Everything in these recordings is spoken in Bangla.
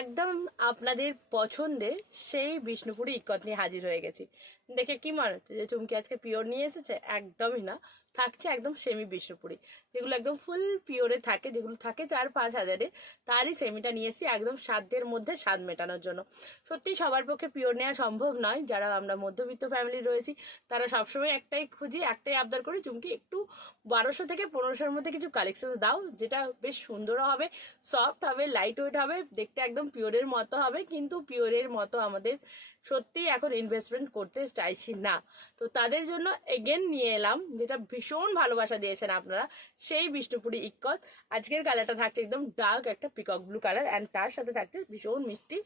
একদম আপনাদের পছন্দের সেই বিষ্ণুপুরি ইক্কত নিয়ে হাজির হয়ে গেছি। দেখে কি মনে হচ্ছে যে চুমকি আজকে পিওর নিয়ে এসেছে? একদমই না, থাকছে একদম সেমি বিষ্ণুপুরি, যেগুলো একদম ফুল পিওরে থাকে, যেগুলো থাকে 4-5 হাজারে, তারই সেমিটা নিয়ে এসেছি একদম সাধ্যের মধ্যে স্বাদ মেটানোর জন্য। সত্যি সবার পক্ষে পিওর নেওয়া সম্ভব নয়, যারা আমরা মধ্যবিত্ত ফ্যামিলি রয়েছি তারা সবসময় একটাই খুঁজি, একটাই আবদার করি, চুমকি একটু 1200 থেকে 1500-এর মধ্যে কিছু কালেকশন দাও, যেটা বেশ সুন্দর হবে, সফট হবে, লাইট ওয়েট হবে, দেখতে একদম পিওরের মতো হবে, কিন্তু পিওরের মতো আমাদের সত্যি এখন ইনভেস্টমেন্ট করতে চাইছি না। তো তাদের জন্য এগেন নিয়ে এলাম, যেটা ভীষণ ভালোবাসা দিয়েছেন আপনারা, সেই বিষ্ণুপুরি ইক্কত। আজকের কালারটা থাকছে একদম ডার্ক একটা পিকক ব্লু কালার, অ্যান্ড তার সাথে থাকছে ভীষণ মিষ্টি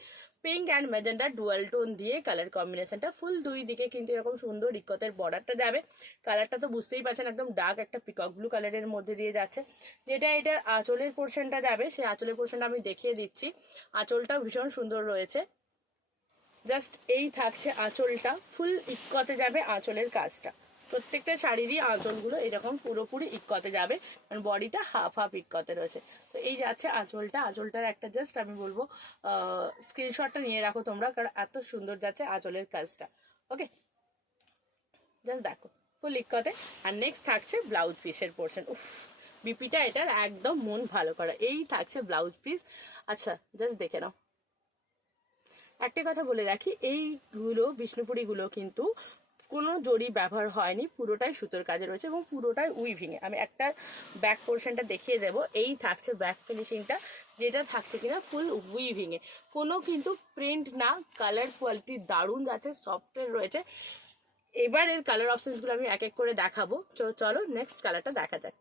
pink and magenta dual tone দিয়ে কালার কম্বিনেশনটা। ফুল দুই দিকে কিন্তু এরকম সুন্দর ইক্কতের বর্ডারটা যাবে। কালারটা তো বুঝতেই পারছেন, একদম ডার্ক একটা পিকক ব্লু কালারের মধ্যে দিয়ে যাচ্ছে। যেটা এটার আঁচলের পোর্শনটা যাবে, সেই আঁচলের পোর্শনটা আমি দেখিয়ে দিচ্ছি। আঁচলটাও ভীষণ সুন্দর রয়েছে। জাস্ট এই থাকছে আঁচলটা, ফুল ইক্কতে যাবে আঁচলের কাজটা। প্রত্যেকটা শাড়িরই আঁচলগুলো এরকম পুরোপুরি ইক্কতে যাবে, কারণ বডিটা হাফ হাফ ইক্কতে রয়েছে। তো এই যাচ্ছে আঁচলটা। আঁচলটার একটা জাস্ট আমি বলবো স্ক্রিনশটটা নিয়ে রাখো তোমরা, কারণ এত সুন্দর যাচ্ছে আঁচলের কাজটা। ওকে, জাস্ট দেখো ফুল ইক্কতে। আর নেক্সট থাকছে ব্লাউজ পিসের পোর্শন। উফ, বিপিটা এটার একদম মন ভালো করা। এই থাকছে ব্লাউজ পিস। আচ্ছা, জাস্ট দেখে নাও। একটা কথা বলে রাখি, এইগুলো বিষ্ণুপুরিগুলো কিন্তু কোনো জরি ব্যবহার হয়নি, পুরোটাই সুতোর কাজে রয়েছে এবং পুরোটাই উইভিংয়ে। আমি একটা ব্যাক পোর্শনটা দেখিয়ে দেবো। এই থাকছে ব্যাক ফিনিশিংটা, যেটা থাকছে কিনা ফুল উইভিংয়ে, কোনো কিন্তু প্রিন্ট না। কালার কোয়ালিটি দারুণ যাচ্ছে, সফটের রয়েছে। এবার এর কালার অপশনসগুলো আমি এক এক করে দেখাবো। চলো নেক্সট কালারটা দেখা যাক।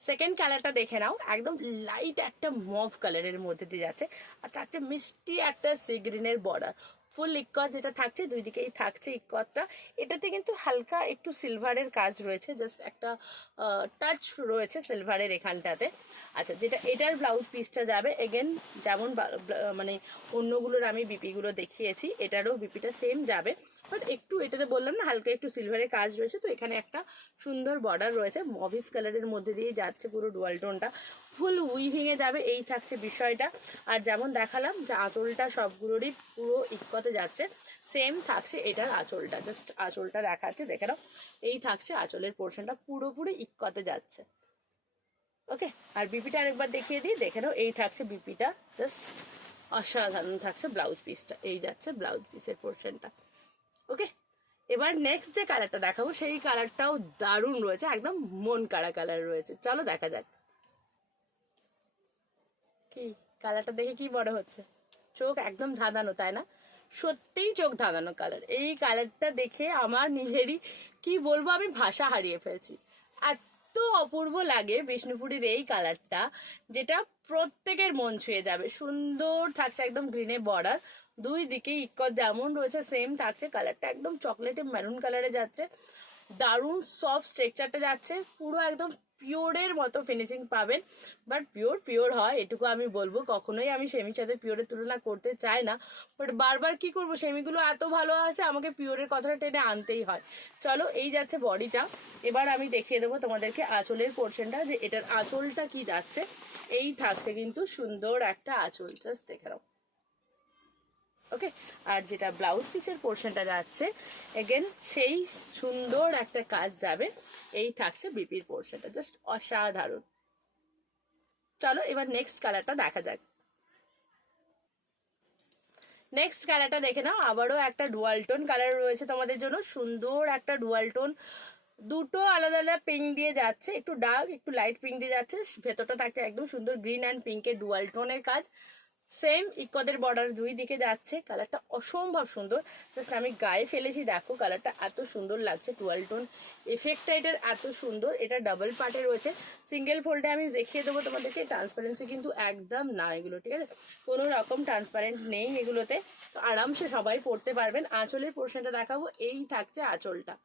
সেকেন্ড কালারটা দেখে নাও, একদম লাইট একটা মভ কালারের মধ্যে দিয়ে যাচ্ছে, আর তার একটা মিষ্টি একটা সি গ্রিনের বর্ডার। ফুল ইক্কত যেটা থাকছে, দুই দিকেই থাকছে ইক্কতটা। এটাতে কিন্তু হালকা একটু সিলভারের কাজ রয়েছে, জাস্ট একটা টাচ রয়েছে সিলভারের এখানটাতে। আচ্ছা, যেটা এটার ব্লাউজ পিসটা যাবে এগেন যেমন মানে অন্যগুলোর আমি বিপিগুলো দেখিয়েছি, এটারও বিপিটা সেম যাবে, বাট একটু এটাতে বললাম না হালকা একটু সিলভারের কাজ রয়েছে। তো এখানে একটা সুন্দর বর্ডার রয়েছে, মভিস কালারের মধ্যে দিয়ে যাচ্ছে পুরো ডুয়াল টোনটা, ফুল উইভিংয়ে যাবে, এই থাকছে বিষয়টা। আর যেমন দেখালাম যে আঁচলটা সবগুলোরই পুরো ইক্কতে যাচ্ছে, সেম থাকছে এটার আঁচলটা। জাস্ট আঁচলটা দেখাচ্ছে, দেখে নাও। এই থাকছে আঁচলের পোর্শনটা, পুরোপুরি ইক্কতে যাচ্ছে। ওকে, আর বিপিটা আরেকবার দেখিয়ে দিই, দেখে নাও। এই থাকছে বিপিটা, জাস্ট অসাধারণ থাকছে ব্লাউজ পিসটা। এই যাচ্ছে ব্লাউজ পিসের পোর্শনটা। ওকে, এবার নেক্সট যে কালারটা দেখাবো সেই কালারটাও দারুণ রয়েছে, একদম মন কাড়া কালার রয়েছে। চলো দেখা যাক। কি কালারটা দেখে কি মনে হচ্ছে? চোখ একদম ধাঁধানো, তাই না? সত্যিই চোখ ধাঁধানো কালার। এই কালারটা দেখে আমার নিজেরই কি বলবো, আমি ভাষা হারিয়ে ফেলছি। এত অপূর্ব লাগে বিষ্ণুপুরীর এই কালারটা, যেটা প্রত্যেকের মন ছুঁয়ে যাবে। সুন্দর থাকছে একদম গ্রিনে বর্ডার, দুই দিকে ইক্কত যেমন রয়েছে সেম থাকছে। কালারটা একদম চকলেটে মেরুন কালারে যাচ্ছে, দারুণ সফট স্ট্রাকচারটা যাচ্ছে, পুরো একদম পিওরের মতো ফিনিশিং পাবেন। বাট পিওর পিওর হয় এটুকু আমি বলবো, কখনোই আমি সেমির সাথে পিওরের তুলনা করতে চাই না, বাট বারবার কি করব, সেমিগুলো এত ভালো আছে, আমাকে পিওরের কথাটা টেনে আনতেই হয়। চলো, এই যাচ্ছে বডিটা। এবার আমি দেখিয়ে দেবো তোমাদেরকে আঁচলের পোর্শনটা, যে এটার আঁচলটা কি যাচ্ছে। এই থাকছে কিন্তু সুন্দর একটা আঁচল, জাস্ট দেখে নাও। ওকে, আর যেটা ব্লাউজ পিসের পোর্শনটা যাচ্ছে এগেন সেই সুন্দর একটা কাজ যাবে। এই থাকছে বিপির পোর্শনটা, জাস্ট অসাধারণ। চলো এবার নেক্সট কালারটা দেখা যাক। নেক্সট কালারটা দেখে নাও, আবারও একটা ডুয়াল টোন কালার রয়েছে তোমাদের জন্য, সুন্দর একটা ডুয়াল টোন। দুটো আলাদা আলাদা পিঙ্ক দিয়ে যাচ্ছে, একটু ডার্ক একটু লাইট পিঙ্ক দিয়ে যাচ্ছে, ভেতরটা থাকছে একদম সুন্দর গ্রিন অ্যান্ড পিঙ্কের ডুয়াল টোনের কাজ। সেম ইক্কদের বর্ডার দুই দিকে যাচ্ছে, কালারটা অসম্ভব সুন্দর। জাস্ট আমি গায়ে ফেলেছি, দেখো কালারটা এত সুন্দর লাগছে, ডুয়াল টোন এফেক্টটা এটার এত সুন্দর। এটা ডাবল পার্টে রয়েছে, সিঙ্গেল ফোল্ডে আমি দেখিয়ে দেবো তোমাদেরকে। ট্রান্সপারেন্সি কিন্তু একদম না এগুলো, ঠিক আছে? কোনো রকম ট্রান্সপারেন্ট নেই এগুলোতে, তো আরামসে সবাই পরতে পারবেন। আঁচলের পোর্শনটা দেখাবো, এই থাকছে আঁচলটা।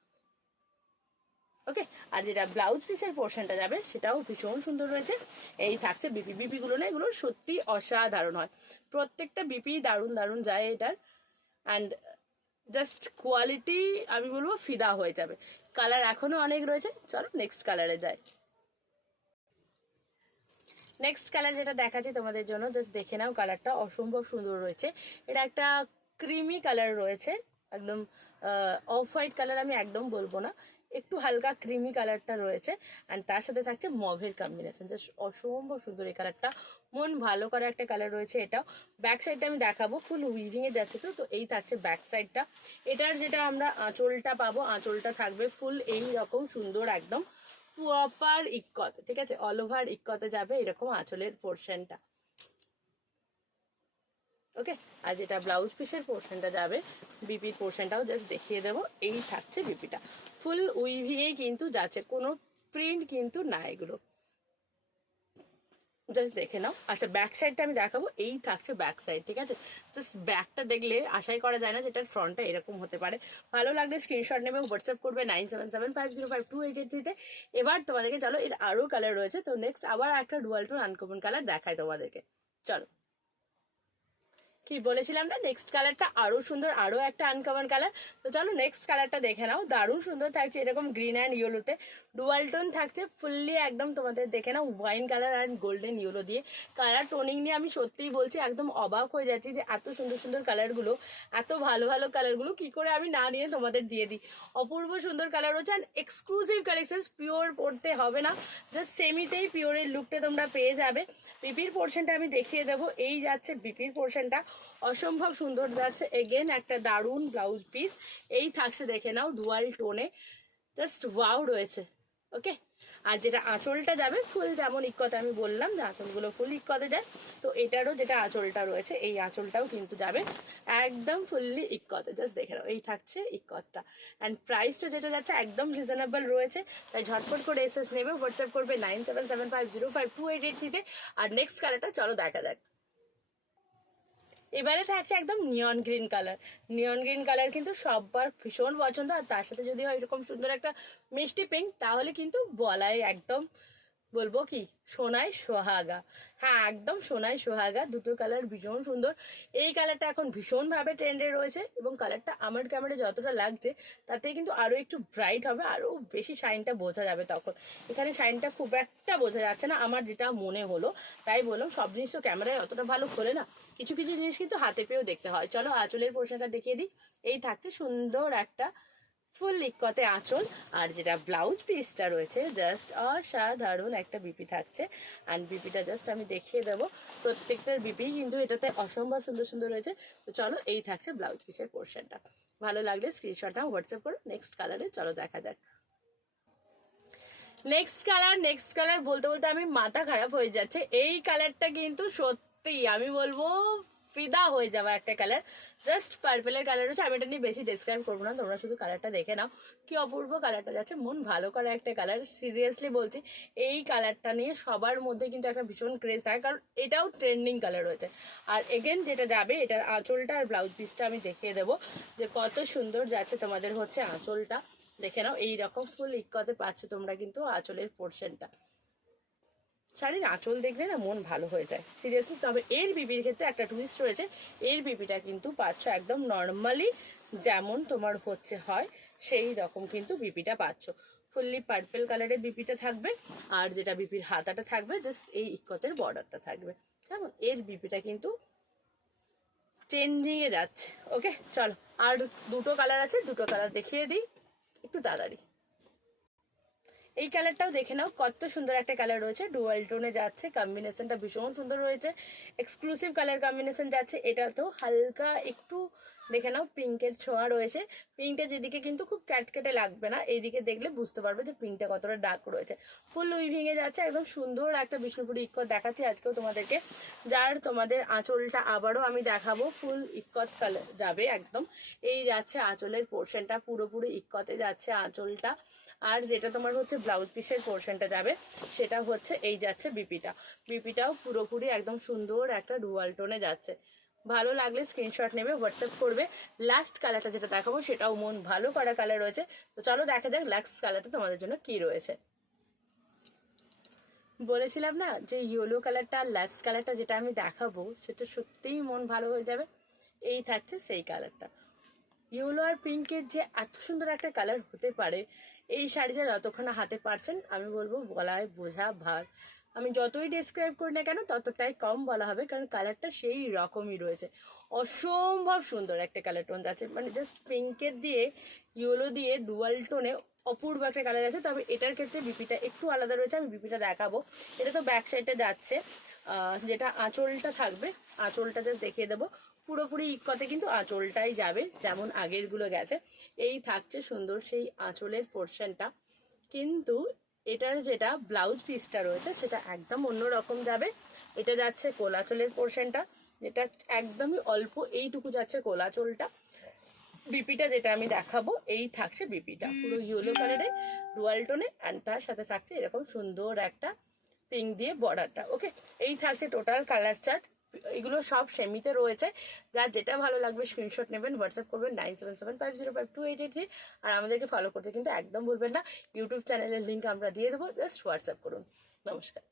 ওকে, আর যেটা ব্লাউজ পিসের পোর্শনটা যাবে সেটাও ভীষণ সুন্দর রয়েছে। এই থাকছে বিপি। বিপিগুলো না এগুলো সত্যি অসাধারণ হয়, প্রত্যেকটা বিপি দারুণ দারুণ যায় এটার। অ্যান্ড জাস্ট কোয়ালিটি আমি বলবো ফিদা হয়ে যাবে। কালার এখনো অনেক রয়েছে, চলো নেক্সট কালারে যাই। নেক্সট কালার যেটা দেখাচ্ছি তোমাদের জন্য, জাস্ট দেখে নাও, কালারটা অসম্ভব সুন্দর রয়েছে। এটা একটা ক্রিমি কালার রয়েছে, একদম অফ হোয়াইট কালার আমি একদম বলবো না, একটু হালকা ক্রিমি কালারটা রয়েছে। অ্যান্ড তার সাথে থাকছে মভের কম্বিনেশন, জাস্ট অসম্ভব সুন্দর এই কালারটা, মন ভালো করা একটা কালার রয়েছে। এটাও ব্যাক সাইডটা আমি দেখাবো, ফুল উইভিংয়ে যাচ্ছে। তো এই থাকছে ব্যাক সাইডটা। এটার যেটা আমরা আঁচলটা পাবো, আঁচলটা থাকবে ফুল এই রকম সুন্দর, একদম প্রপার ইক্কত, ঠিক আছে, অল ওভার ইক্কতে যাবে এরকম আঁচলের পোর্শনটা। ওকে, আর যেটা ব্লাউজ পিসের পোর্শনটা যাবে, বিপির পোর্শনটাও জাস্ট দেখিয়ে দেবো। এই থাকছে বিপিটা, ফুল উইভিংয়ে কিন্তু যাচ্ছে, কোনো প্রিন্ট কিন্তু না এগুলো, জাস্ট দেখে নাও। আচ্ছা ব্যাক সাইডটা আমি দেখাবো, এই থাকছে ব্যাক সাইড, ঠিক আছে। জাস্ট ব্যাকটা দেখলে আশাই করা যায় না যেটার ফ্রন্টটা এরকম হতে পারে। ভালো লাগলে স্ক্রিনশট নেবে, হোয়াটসঅ্যাপ করবে 9775052883-তে। এবার তোমাদেরকে চলো, এর আরও কালার রয়েছে। তো নেক্সট আবার একটা ডুয়াল টোন আনকমন কালার দেখায় তোমাদেরকে, চলো। কি বলেছিলাম না, নেক্সট কালারটা আরো সুন্দর, আরো একটা আনকমন কালার। তো চলো নেক্সট কালারটা দেখে নাও, দারুণ সুন্দর থাকছে, এরকম গ্রিন অ্যান্ড ইয়েলোতে ডুয়াল টোন থাকছে ফুললি একদম। তোমাদের দেখে নাও, wine colour and golden yellow দিয়ে কালার টোনিং নিয়ে আমি সত্যিই বলছি একদম অবাক হয়ে যাচ্ছি যে এত সুন্দর সুন্দর কালারগুলো, এত ভালো ভালো কালারগুলো কি করে আমি না নিয়ে তোমাদের দিয়ে দিই। অপূর্ব সুন্দর কালার হচ্ছে, অ্যান্ড এক্সক্লুসিভ কালেকশন, পিওর পড়তে হবে না, জাস্ট সেমিতেই পিওরের লুকটা তোমরা পেয়ে যাবে। বিপির পোর্শনটা আমি দেখিয়ে দেবো, এই যাচ্ছে বিপির পোর্শনটা, অসম্ভব সুন্দর যাচ্ছে। এগেন একটা দারুণ ব্লাউজ পিস, এই থাকছে দেখে নাও ডুয়াল টোনে, জাস্ট ওয়াও রয়েছে। ওকে, আর যেটা আঁচলটা যাবে ফুল, যেমন ইক্কতে আমি বললাম যে আঁচলগুলো ফুল ইক্কতে যায়, তো এটারও যেটা আঁচলটা রয়েছে, এই আঁচলটাও কিন্তু যাবে একদম ফুললি ইক্কতে, জাস্ট দেখে নাও, এই থাকছে ইক্কতটা। অ্যান্ড প্রাইসটা যেটা যাচ্ছে একদম রিজনেবল রয়েছে, তাই ঝটপট করে এসএস নেবে, হোয়াটসঅ্যাপ করবে 9775052883-তে। আর নেক্সট কালারটা চলো দেখা যাক। এবারে থাকছে একদম নিয়ন গ্রিন কালার। নিয়ন গ্রিন কালার কিন্তু সবার ভীষণ পছন্দ, আর তার সাথে যদি হয় এরকম সুন্দর একটা মিষ্টি পিঙ্ক, তাহলে কিন্তু বলাই একদম বলবো কি সোনায় সোহাগা। হ্যাঁ একদম সোনায় সোহাগা, দুটো কালার ভীষণ সুন্দর। এই কালারটা এখন ভীষণভাবে ট্রেন্ডে রয়েছে, এবং কালারটা আমার ক্যামেরায় যতটা লাগছে তাতে কিন্তু আরও একটু ব্রাইট হবে, আরও বেশি শাইনটা বোঝা যাবে তখন। এখানে শাইনটা খুব একটা বোঝা যাচ্ছে না, আমার যেটা মনে হলো, তাই বললাম সব জিনিস তো ক্যামেরায় অতটা ভালো খোলে না, কিছু কিছু জিনিস কিন্তু হাতে পেয়েও দেখতে হয়। চলো আঁচলের পোর্শনটা দেখিয়ে দিই, এই থাকছে সুন্দর একটা ফুল ইক্কতে আঁচল, আর যেটা ব্লাউজ পিসটা রয়েছে জাস্ট অসাধারণ একটা বিপি থাকছে। অ্যান্ড বিপিটা জাস্ট আমি দেখিয়ে দেবো, প্রত্যেকটার বিপি কিন্তু এটাতে অসম্ভব সুন্দর সুন্দর রয়েছে। তো চলো এই থাকছে ব্লাউজ পিসের পোর্শনটা, ভালো লাগলে স্ক্রিনশটটা হোয়াটসঅ্যাপ করো। নেক্সট কালারে চলো দেখা যাক। নেক্সট কালার বলতে বলতে আমি মাথা খারাপ হয়ে যাচ্ছে। এই কালারটা কিন্তু সত্যি আমি বলবো ফিদা হয়ে যাওয়া একটা কালার, জাস্ট পার্পেলের কালার হচ্ছে। আমি এটা নিয়ে বেশি ডিসক্রাইব করবো না, তোমরা শুধু কালারটা দেখে নাও, কি অপূর্ব কালারটা যাচ্ছে, মন ভালো করা একটা কালার। সিরিয়াসলি বলছি, এই কালারটা নিয়ে সবার মধ্যে কিন্তু একটা ভীষণ ক্রেজ থাকে, কারণ এটাও ট্রেন্ডিং কালার রয়েছে। আর এগেন যেটা যাবে, এটার আঁচলটা আর ব্লাউজ পিসটা আমি দেখিয়ে দেবো যে কত সুন্দর যাচ্ছে। তোমাদের হচ্ছে আঁচলটা দেখে নাও, এইরকম ফুল ইক্কতে পাচ্ছ তোমরা কিন্তু আঁচলের পোর্শনটা। শাড়ির আঁচল দেখলে না মন ভালো হয়ে যায় সিরিয়াসলি। তবে এর বিপির ক্ষেত্রে একটা টুইস্ট রয়েছে, এর বিপিটা কিন্তু পাচ্ছ একদম নর্মালি যেমন তোমার হচ্ছে হয় সেই রকম কিন্তু বিপিটা পাচ্ছ, ফুললি পার্পেল কালারের বিপিটা থাকবে, আর যেটা বিপির হাতাটা থাকবে জাস্ট এই ইক্কতের বর্ডারটা থাকবে, কেমন। এর বিপিটা কিন্তু চেঞ্জিংয়ে যাচ্ছে। ওকে চলো, আর দুটো কালার আছে, দুটো কালার দেখিয়ে দিই একটু তাড়াতাড়ি। এই কালারটাও দেখে নাও, কত সুন্দর একটা কালার রয়েছে, ডুয়াল টোনে যাচ্ছে, কম্বিনেশনটা ভীষণ সুন্দর রয়েছে, এক্সক্লুসিভ কালার কম্বিনেশন যাচ্ছে। এটা তো হালকা একটু দেখে নাও পিঙ্কের ছোঁয়া রয়েছে, পিঙ্কটা যেদিকে কিন্তু খুব ক্যাটকেটে লাগবে না, এইদিকে দেখলে বুঝতে পারবে যে পিঙ্কটা কতটা ডার্ক রয়েছে। ফুল উইভিংয়ে যাচ্ছে, একদম সুন্দর একটা বিষ্ণুপুরি ইক্কত দেখাচ্ছি আজকেও তোমাদেরকে, যার তোমাদের আঁচলটা আবারও আমি দেখাবো ফুল ইক্কত কালার যাবে একদম। এই যাচ্ছে আঁচলের পোর্শনটা, পুরোপুরি ইক্কতে যাচ্ছে আঁচলটা। আর যেটা তোমার হচ্ছে ব্লাউজ পিসের পোর্শনটা যাবে, সেটা হচ্ছে এই যাচ্ছে বিপিটা, বিপিটাও পুরোপুরি একদম সুন্দর একটা ডুয়াল টোনে যাচ্ছে। ভালো লাগলে স্ক্রিনশট নেবে, হোয়াটসঅ্যাপ করবে। লাস্ট কালারটা যেটা দেখাবো সেটাও মন ভালো করা কালার রয়েছে। তো চলো দেখা যাক লাস্ট কালারটা তোমাদের জন্য কি রয়েছে। বলেছিলাম না যে ইয়েলো কালারটা আর লাস্ট কালারটা যেটা আমি দেখাবো সেটা সত্যিই মন ভালো হয়ে যাবে। এই থাকছে সেই কালারটা, ইয়েলো আর পিঙ্কের যে এত সুন্দর একটা কালার হতে পারে, এই শাড়িটা যতক্ষণ হাতে পারছেন আমি বলবো গলায় বোঝা ভার, আমি যতই ডেসক্রাইব করি না কেন ততটাই কম বলা হবে, কারণ কালারটা সেই রকমই রয়েছে। অসম্ভব সুন্দর একটা কালার টোন যাচ্ছে, মানে জাস্ট পিঙ্কের দিয়ে ইয়েলো দিয়ে ডুয়াল টোনে অপূর্ব একটা কালার আছে। তবে এটার ক্ষেত্রে বিপিটা একটু আলাদা রয়েছে, আমি বিপিটা দেখাবো। এটা তো ব্যাক সাইডে যাচ্ছে, যেটা আঁচলটা থাকবে, আঁচলটা জাস্ট দেখিয়ে দেবো। পুরোপুরি ইক্কতে কিন্তু আঁচলটাই যাবে, যেমন আগেরগুলো গেছে। এই থাকছে সুন্দর সেই আঁচলের পোর্শনটা, কিন্তু এটার যেটা ব্লাউজ পিসটা রয়েছে সেটা একদম অন্যরকম যাবে। এটা যাচ্ছে কোলাচলের পোর্শনটা, যেটা একদমই অল্প এইটুকু যাচ্ছে কোলাচলটা। বিপিটা যেটা আমি দেখাবো, এই থাকছে বিপিটা পুরো ইয়েলো কালারে ডুয়াল টোনে, অ্যান্ড তার সাথে থাকছে এরকম সুন্দর একটা পিঙ্ক দিয়ে বর্ডারটা। ওকে, এই থাকছে টোটাল কালার চার্ট। এগুলো সব সেমিতে রয়েছে, যার যেটা ভালো লাগবে স্ক্রিনশট নেবেন, হোয়াটসঅ্যাপ করবেন 9775052883। আর আমাদেরকে ফলো করতে কিন্তু একদম ভুলবেন না। ইউটিউব চ্যানেলের লিঙ্ক আমরা দিয়ে দেবো, জাস্ট হোয়াটসঅ্যাপ করুন। নমস্কার।